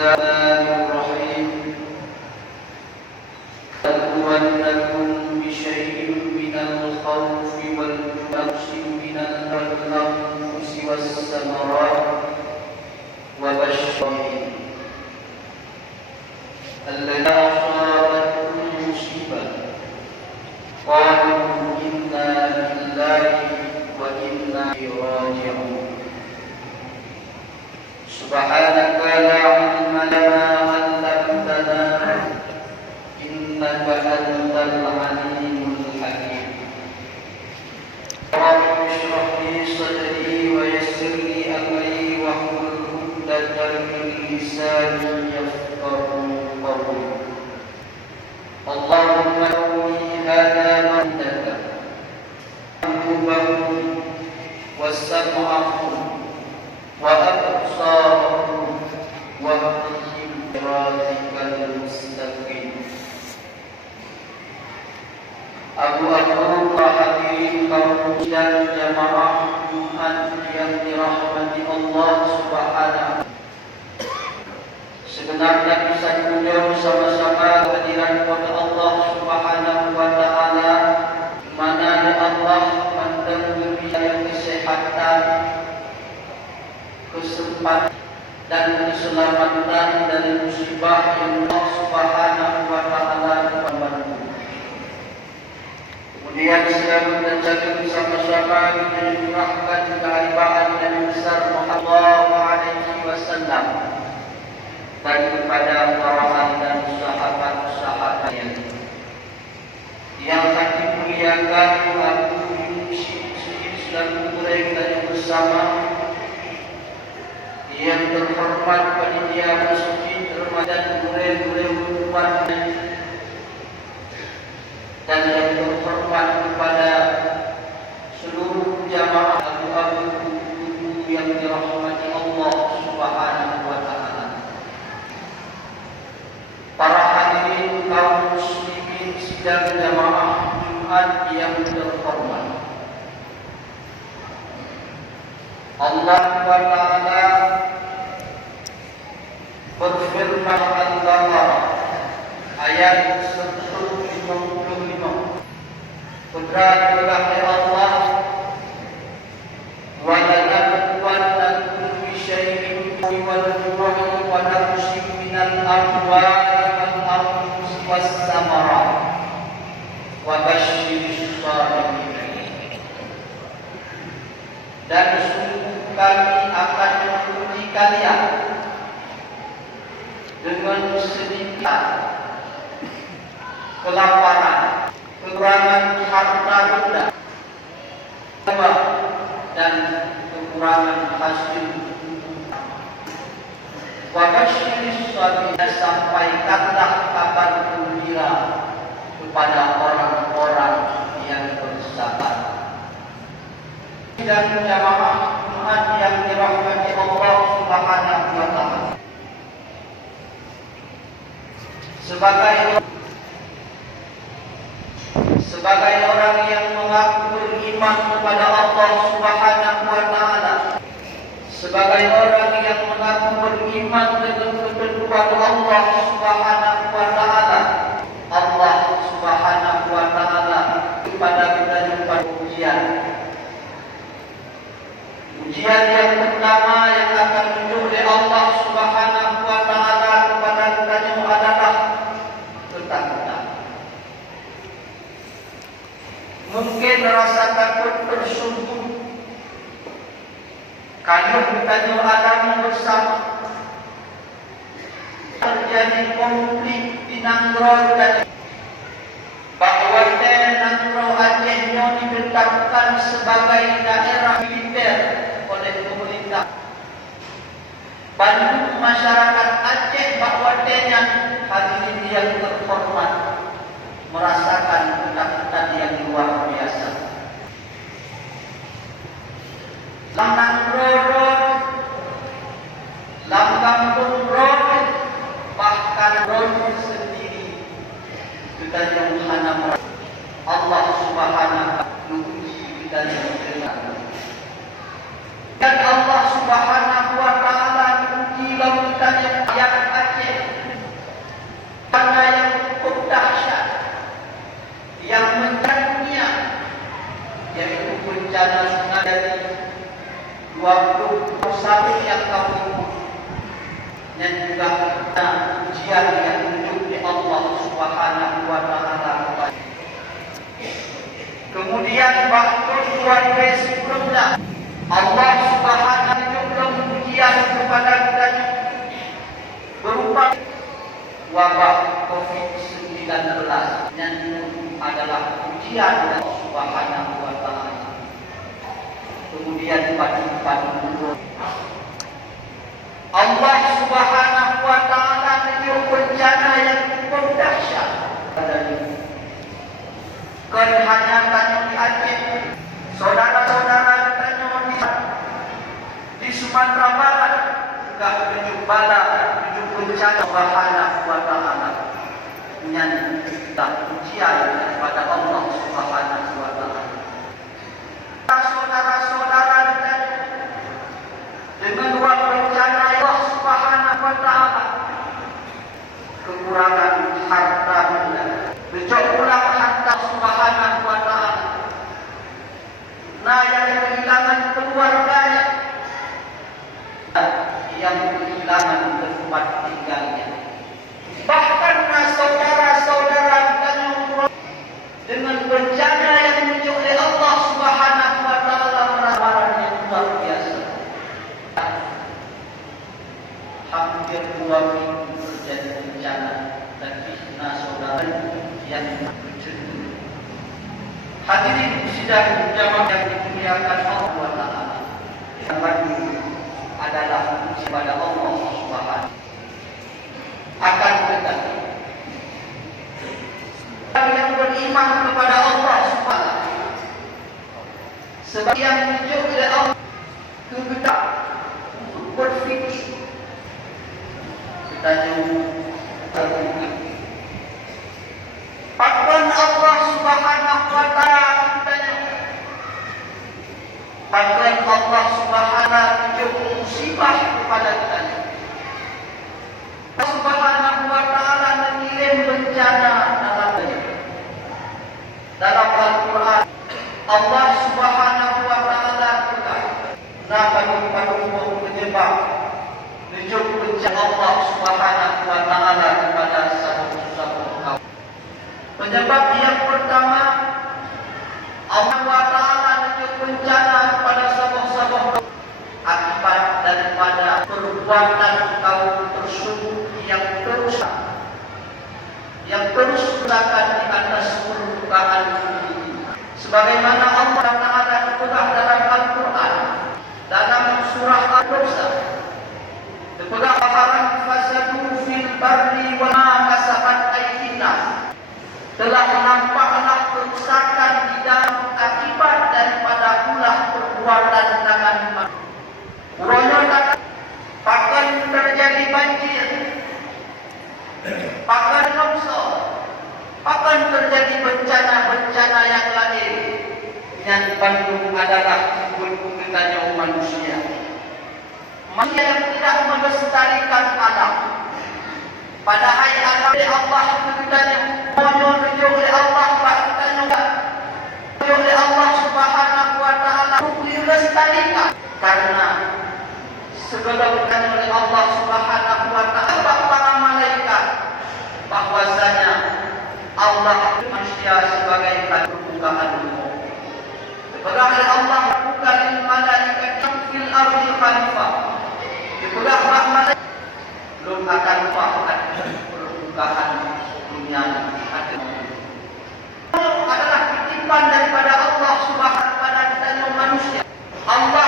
الله الرحمن الرحيم لنبلونكم بشيء من الخوف والنقص من الأنفس والثمرات وبشر الذين أصابتهم مصيبة قالوا إنا لله وإنا إليه راجعون سبحانك لا علم لنا إلا ما علمتنا إنك أنت العليم الحكيم رب اشرح لي صدري ويسر لي أمري واحلل عقدة من لساني يفقهوا قولي اللهم اهدني هذا مهدك قلوبهم وسمعهم وأبصارهم واهدهم صراطك المستقيم. Abu-abu hadirin kaum dan jamaah Jumat yang dirahmati Allah Subhanahu. Sebenarnya bisa dikunjung sama-sama kehadiran kepada Allah Subhanahu wa taala, mana Allah memberi kesehatan, kesempatan dan keselamatan dari musibah yang Allah Subhanahu wa taala membantu. Kemudian selalu terjaga bersama-sama menyerahkan keharibaan Nabi besar Muhammad alaihi wasallam dan kepada para ahli dan sahabat-sahabatnya yang kami muliakan. Aku selalu mereka yang bersama yang terhormat panitia masjid Ramadan guru-guru umat dan yang terhormat kepada seluruh jamaah abu-abu yang dirahmati Allah Subhanahu wa taala. Para hadirin kaum muslimin sidang jamaah Jumat yang terhormat. Allah Taala berfirman Al-Baqarah ayat 155. Berkatalah Allah, wa lanabluwannakum bisyai'in minal ju'i wa naqsin minal amwali wal anfusi was samarat wa basyyiris sabirin. Dan sungguh kami akan menguji kalian dengan sedikit kelaparan, kekurangan harta benda, dan kekurangan hasil. Wa basyiris sabirin, sampaikanlah kabar gembira kepada orang-orang yang bersabar. Dan jamaah Jumat yang dirahmati Allah Subhanahu wa taala. Sebagai orang yang mengaku beriman kepada Allah Subhanahu wa taala, sebagai orang yang mengaku beriman dengan ketentuan Allah Subhanahu wa taala, Allah Subhanahu wa taala kepada kita dengan ujian. Ujian yang pertama yang akan muncul oleh Allah Subhanahu wa taala kepada kita adalah ketakutan. Mungkin rasa takut tersumbat karena kita alam bersama terjadi konflik di Nanggro dan bahwa Nanggro Aceh ditetapkan sebagai daerah militer oleh pemerintah. Bantu masyarakat Aceh bahwa hadirin yang terhormat merasakan ketakutan yang luar biasa. Lambang Road, Lambang Road, bahkan Road sendiri kita yang hana Allah Subhanahu menguji kita yang beriman. Dan Allah Subhanahu wa taala menguji kita yang ujian yang menunjuk di Allah Subhanahu wa taala. Kemudian waktu keluarga sebelumnya Allah Subhanahu juga ujian kepada kita berupa wabah COVID-19 yang adalah ujian Allah Subhanahu wa taala. Kemudian padu-padu Allah Subhanahu wa taala menunjuk bencana yang cukup dahsyat. Kan hanya tanya di Aceh, saudara-saudara tanya di Sumatera Barat juga menunjuk bala, menunjuk bencana Subhanahu wa taala. Yang ujian kepada Allah Subhanahu wa taala. Saudara-saudara dengan dua bencana Allah Subhanahu wa taala, kekurangan harta benda, becok pulang harta Subhanahu wa taala, nah yang kehilangan keluarganya, yang kehilangan tempat tinggalnya, bahkan saudara-saudara dengan bencana yang ditunjuk oleh Allah Subhanahu wa taala merasakan yang luar biasa. Hampir 2 minggu terjadi bencana dan fitna saudara yang berjudul. Hadirin sidang jamaah yang dimuliakan Allah wa taala. Yang kedua adalah kepada Allah Subhanahu akan tetapi yang beriman kepada Allah Subhanahu sebagai yang ditunjuk oleh Allah kehendak untuk berfikir kita jauh terbuka. Pakaian Allah Subhanahu wa taala pakaian Allah Subhanahu tunjuk musibah kepada kita. Allah Subhanahu wa taala mengirim bencana dalam Al-Quran. Allah Subhanahu wa taala berkata, penyebab tunjuk bencana Allah Subhanahu wa taala kepada satu kaum. Penyebab yang pertama, Allah wa taala tunjuk bencana kepada sabah-sabah akibat daripada perbuatan kaum tersebut yang terus melakukan di atas permukaan bumi. Sebagaimana Allah Taala dipegang dalam Al-Quran dalam surah Al-Baqarah, dipegang afaran fasadu fil barri wa ma kasabat aydina, telah nampaklah kerusakan di dalam akibat daripada ulah perbuatan tangan manusia. Bahkan terjadi banjir, bahkan longsor, bahkan terjadi bencana-bencana yang lain. Yang Bandung adalah kebutuhannya manusia. Manusia yang tidak melestarikan alam. Padahal alam oleh Allah kebutuhannya menuju oleh Allah bahkannya oleh Allah Subhanahu wa taala dilestarikan karena segala berkata oleh Allah Subhanahu wa taala para malaikat bahwasanya Allah manusia sebagai permukaan umum. Dipegang oleh Allah bukan lil malaikat fil ardi khalifah. Dipegang malaikat belum akan faham permukaan dunia adalah titipan daripada Allah Subhanahu wa taala kepada manusia. Allah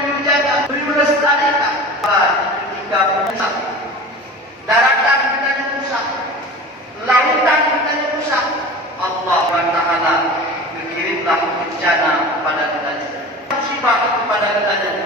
menjaga, melestarikan ketika rusak. Daratan kita rusak, lautan kita rusak. Allah Taala mengirimlah bencana kepada kita, musibah kepada kita.